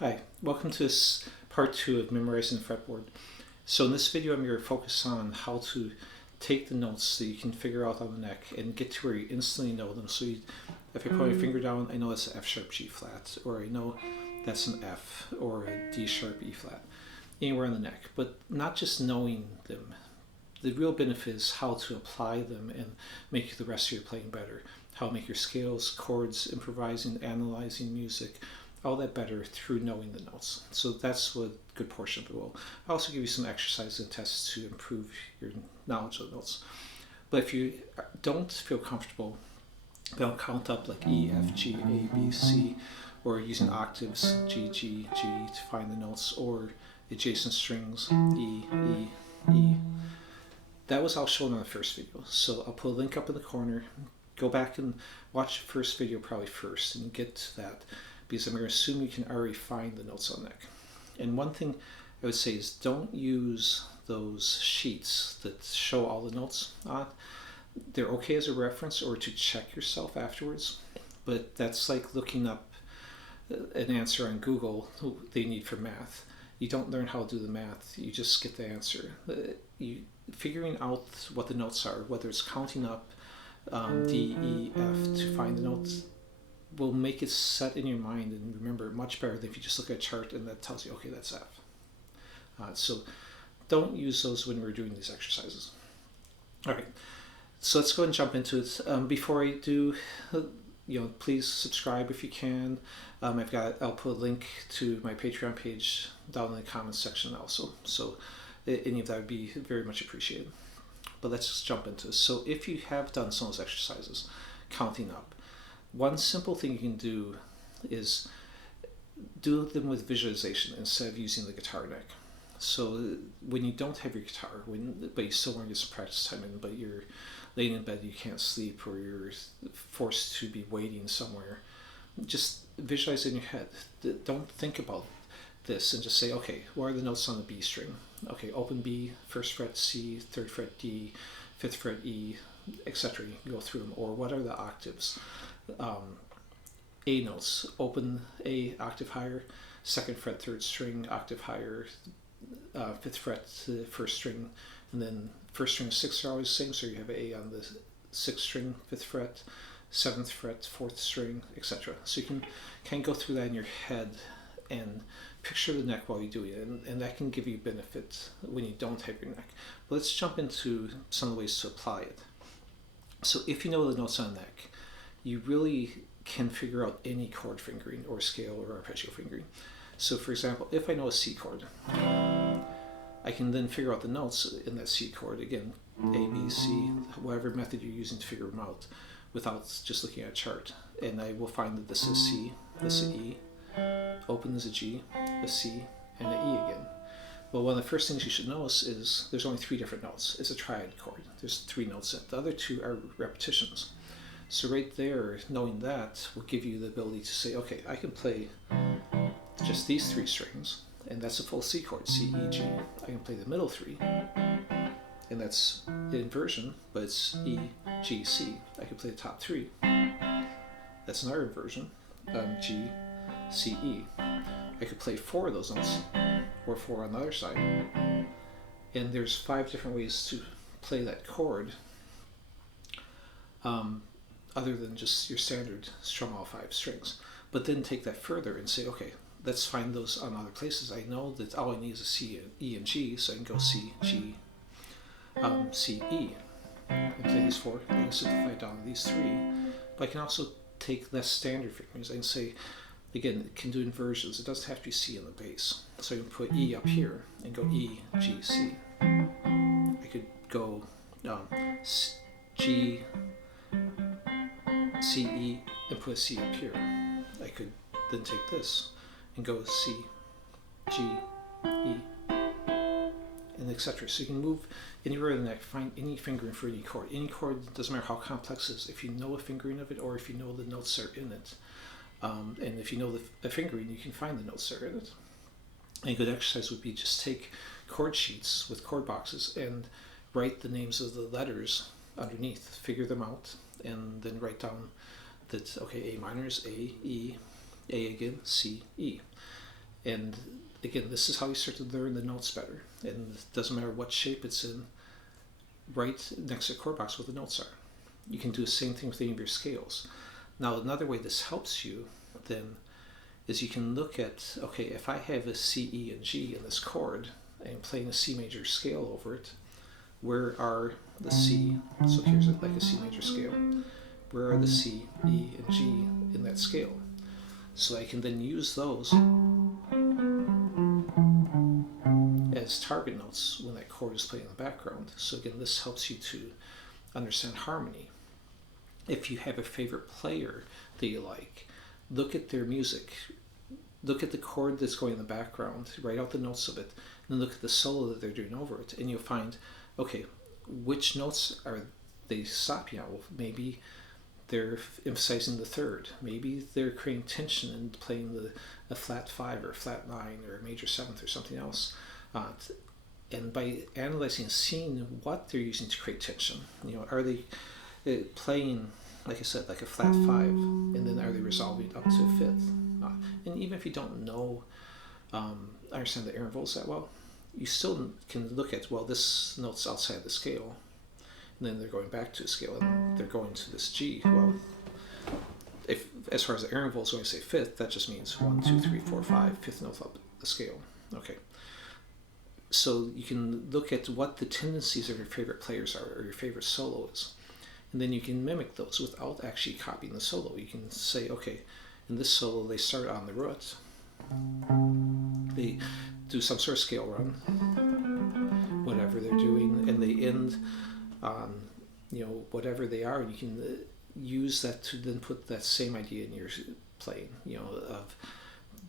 Hi, welcome to this part 2 of memorizing the fretboard. So in this video I'm going to focus on how to take the notes that you can figure out on the neck and get to where you instantly know them. So if I put my finger down, I know that's an F sharp G flat, or I know that's an F, or a D sharp E flat, anywhere on the neck. But not just knowing them. The real benefit is how to apply them and make the rest of your playing better. How to make your scales, chords, improvising, analyzing music, all that better through knowing the notes. So that's what a good portion of it will. I'll also give you some exercises and tests to improve your knowledge of the notes. But if you don't feel comfortable, don't count up like E, F, G, A, B, C, or using octaves, G, G, G to find the notes, or adjacent strings, E, E, E. That was all shown on the first video. So I'll put a link up in the corner. Go back and watch the first video probably first and get to that, because I'm going to assume you can already find the notes on the neck. And one thing I would say is don't use those sheets that show all the notes on. They're okay as a reference or to check yourself afterwards, but that's like looking up an answer on Google they need for math. You don't learn how to do the math, you just get the answer. Figuring out what the notes are, whether it's counting up D, E, F to find the notes, will make it set in your mind and remember it much better than if you just look at a chart and that tells you, okay, that's F. So don't use those when we're doing these exercises. All right, so let's go ahead and jump into it. Before I do, please subscribe if you can. I'll put a link to my Patreon page down in the comments section also. So any of that would be very much appreciated. But let's just jump into this. So if you have done some of those exercises, counting up, one simple thing you can do is do them with visualization instead of using the guitar neck. So when you don't have your guitar, but you still want to get some practice time in, but you're laying in bed, you can't sleep, or you're forced to be waiting somewhere, just visualize in your head. Don't think about this and just say, okay, what are the notes on the B string? Okay, open B, first fret C, third fret D, fifth fret E, etc. You can go through them. Or what are the octaves? A notes, open A, octave higher, second fret, third string, octave higher, fifth fret, first string, and then first string and sixth are always the same, so you have A on the sixth string, fifth fret, seventh fret, fourth string, etc. So you can kind of go through that in your head and picture the neck while you do it, and that can give you benefit when you don't have your neck. But let's jump into some of the ways to apply it. So if you know the notes on the neck, you really can figure out any chord fingering or scale or arpeggio fingering. So for example, if I know a C chord, I can then figure out the notes in that C chord, again, A, B, C, whatever method you're using to figure them out without just looking at a chart. And I will find that this is C, this is E, open is a G, a C, and an E again. Well, one of the first things you should notice is there's only 3 different notes. It's a triad chord. There's 3 notes in it. The other 2 are repetitions. So right there, knowing that will give you the ability to say, okay, I can play just these 3 strings, and that's a full C chord, C, E, G. I can play the middle 3, and that's inversion, but it's E, G, C. I can play the top 3. That's another inversion, G, C, E. I could play 4 of those notes, or 4 on the other side. And there's 5 different ways to play that chord, other than just your standard strum all 5 strings. But then take that further and say, okay, let's find those on other places. I know that all I need is a C, E, and G, so I can go C, G, C, E, and play these 4. I can simplify it down to these 3. But I can also take less standard fingerings. I can say, again, it can do inversions. It doesn't have to be C on the bass. So I can put E up here and go E, G, C. I could go G, C, E, and put a C up here. I could then take this and go C, G, E, and etc. So you can move anywhere in the neck, find any fingering for any chord. Any chord, doesn't matter how complex it is, if you know a fingering of it or if you know the notes that are in it. And if you know the fingering, you can find the notes that are in it. And a good exercise would be just take chord sheets with chord boxes and write the names of the letters underneath, figure them out, and then write down that, okay, A minor is A, E, A again, C, E. And again, this is how you start to learn the notes better. And it doesn't matter what shape it's in, right next to the chord box where the notes are. You can do the same thing with any of your scales. Now, another way this helps you then is you can look at, okay, if I have a C, E, and G in this chord, and I'm playing a C major scale over it, where are the C, so here's like a C major scale, where are the C, E, and G in that scale? So I can then use those as target notes when that chord is playing in the background. So again, this helps you to understand harmony. If you have a favorite player that you like, look at their music, look at the chord that's going in the background, write out the notes of it, and then look at the solo that they're doing over it, and you'll find, okay, which notes are they stopping out? Maybe they're emphasizing the third. Maybe they're creating tension and playing a flat 5 or a flat 9 or a major 7th or something else. And by analyzing and seeing what they're using to create tension, are they playing, like I said, like a flat 5, and then are they resolving up to a 5th? And even if you don't know, understand the intervals that well, you still can look at, well, this note's outside the scale, and then they're going back to a scale, and they're going to this G. Well, if as far as the intervals, when you say 5th, that just means 1, 2, 3, 4, 5, 5th note up the scale. Okay. So you can look at what the tendencies of your favorite players are, or your favorite solo is. And then you can mimic those without actually copying the solo. You can say, okay, in this solo they start on the root, they do some sort of scale run, whatever they're doing, and they end on, whatever they are, and you can use that to then put that same idea in your playing, of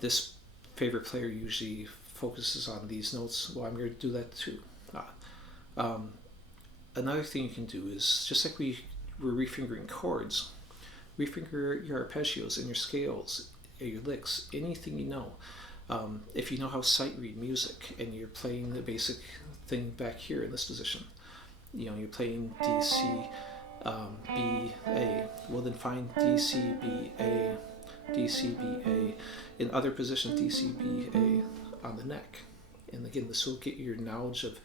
this favorite player usually focuses on these notes. Well, I'm going to do that too. Another thing you can do is, just like we're refingering chords, refinger your arpeggios and your scales, your licks, anything you know. If you know how sight read music and you're playing the basic thing back here in this position, you're playing D, C, B, A, well then find D, C, B, A, D, C, B, A, in other positions, D, C, B, A on the neck. And again, this will get your knowledge of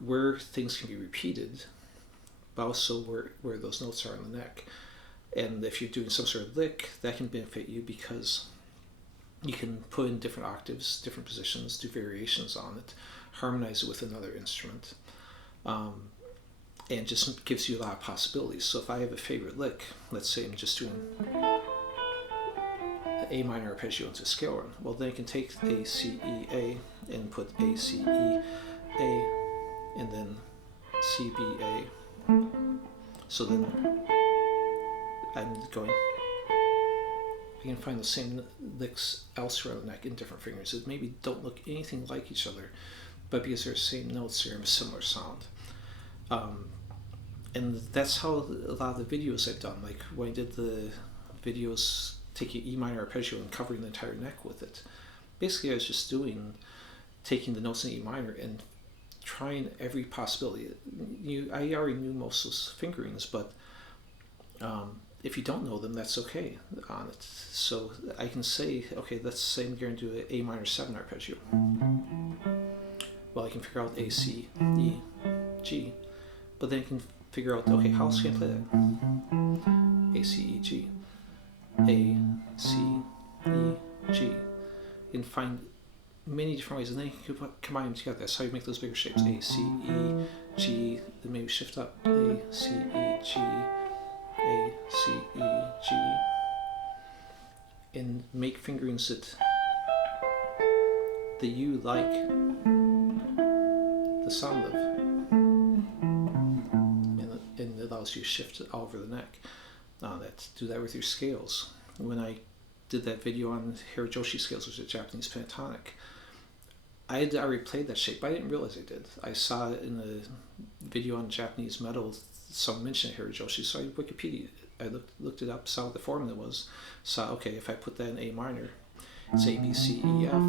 where things can be repeated, but also where those notes are on the neck. And if you're doing some sort of lick, that can benefit you because you can put in different octaves, different positions, do variations on it, harmonize it with another instrument, and just gives you a lot of possibilities. So if I have a favorite lick, let's say I'm just doing A minor arpeggio into a scale run, well then I can take A, C, E, A and put A, C, E, A, and then C, B, A. So then I'm going, I can find the same licks elsewhere on the neck in different fingers that maybe don't look anything like each other, but because they're the same notes, they're a similar sound. And that's how a lot of the videos I've done, like when I did the videos taking E minor arpeggio and covering the entire neck with it. Basically I was just taking the notes in E minor and trying every possibility. I already knew most of those fingerings, but if you don't know them, that's okay on it. So I can say, okay, let's say I'm going to do an A minor 7 arpeggio. Well, I can figure out A, C, E, G, but then I can figure out, okay, how else can I play that? A, C, E, G, A, C, E, G, and find many different ways, and then you can combine them together. That's how you make those bigger shapes. A, C, E, G, then maybe shift up. A, C, E, G, A, C, E, G, and make fingerings that you like the sound of, and it allows you to shift it all over the neck. Do that with your scales. When I did that video on Hirajoshi scales, which is a Japanese pentatonic, I had already played that shape, but I didn't realize I did. I saw it in the video on Japanese metal, someone mentioned Hirajoshi, so I Wikipedia. I looked it up, saw what the formula was, saw, okay, if I put that in A minor, it's A, B, C, E, F.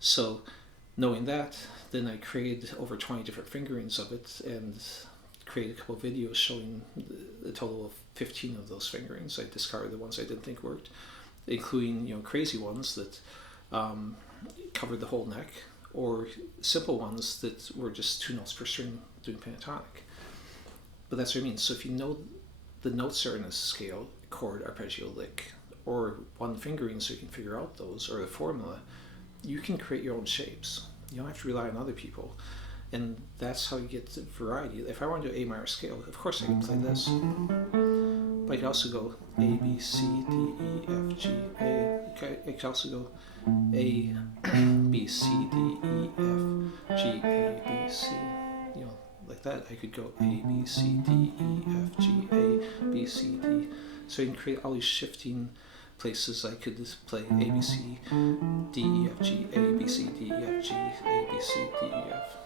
So knowing that, then I created over 20 different fingerings of it and created a couple of videos showing the total of 15 of those fingerings. I discarded the ones I didn't think worked including crazy ones that covered the whole neck, or simple ones that were just 2 notes per string doing pentatonic. But that's what I mean. So if you know the notes are in a scale, chord, arpeggio, lick, or one fingering, so you can figure out those, or the formula, you can create your own shapes. You don't have to rely on other people. And that's how you get the variety. If I want to do A minor scale, of course I can play this. But I can also go A, B, C, D, E, F, G, A. I can also go A, B, C, D, E, F, G, A, B, C. Like that. I could go A, B, C, D, E, F, G, A, B, C, D. So I can create all these shifting places. I could just play A, B, C, D, E, F, G, A, B, C, D, E, F, G, A, B, C, D, E, F.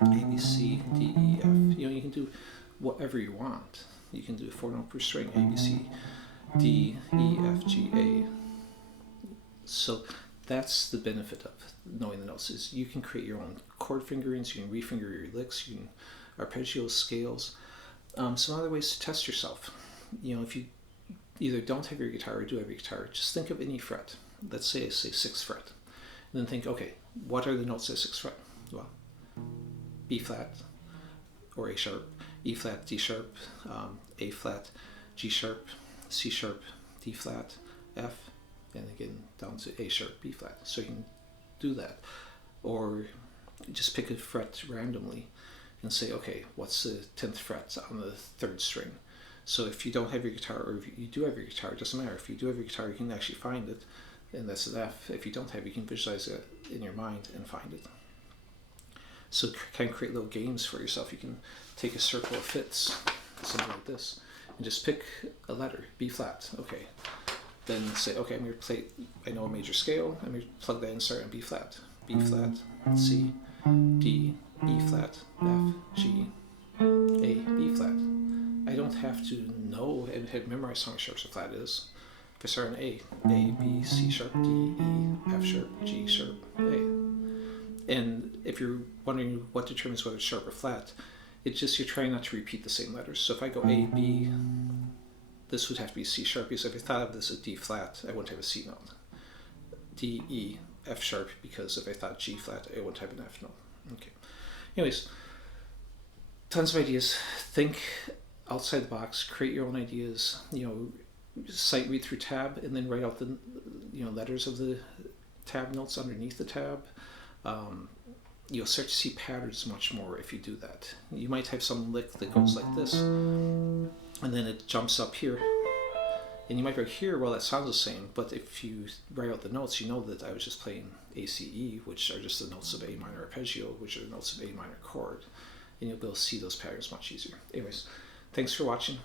A, B, C, D, E, F. You can do whatever you want. You can do 4 note per string, A, B, C, D, E, F, G, A. So that's the benefit of knowing the notes, is you can create your own chord fingerings, you can refinger your licks, you can arpeggios, scales. Some other ways to test yourself. If you either don't have your guitar or do have your guitar, just think of any fret. Let's say 6th fret. And then think, okay, what are the notes at 6th fret? Well, B flat or A sharp, E flat, D sharp, A flat, G sharp, C sharp, D flat, F, and again down to A sharp, B flat. So you can do that. Or just pick a fret randomly and say, okay, what's the 10th fret on the 3rd string? So if you don't have your guitar, or if you do have your guitar, it doesn't matter. If you do have your guitar, you can actually find it, and that's an F. If you don't have it, you can visualize it in your mind and find it. So kind of create little games for yourself. You can take a circle of fits, something like this, and just pick a letter, B flat. Okay. Then say, okay, I'm going to play, I know a major scale, I'm going to plug that in, start on B flat, C, D, E flat, F, G, A, B flat. I don't have to know and have memorized how many sharps a flat is. If I start on A, B, C sharp, D, E, F sharp, G sharp, A. And if you're wondering what determines whether it's sharp or flat, it's just you're trying not to repeat the same letters. So if I go A, B, this would have to be C sharp, because if I thought of this as D flat, I wouldn't have a C note. D, E, F sharp, because if I thought G flat, I wouldn't have an F note. Okay. Anyways, tons of ideas. Think outside the box, create your own ideas, sight read through tab, and then write out the letters of the tab notes underneath the tab. You'll start to see patterns much more if you do that. You might have some lick that goes like this, and then it jumps up here. And you might go here, well, that sounds the same, but if you write out the notes, you know that I was just playing A, C, E, which are just the notes of A minor arpeggio, which are the notes of A minor chord. And you'll be able to see those patterns much easier. Anyways, thanks for watching.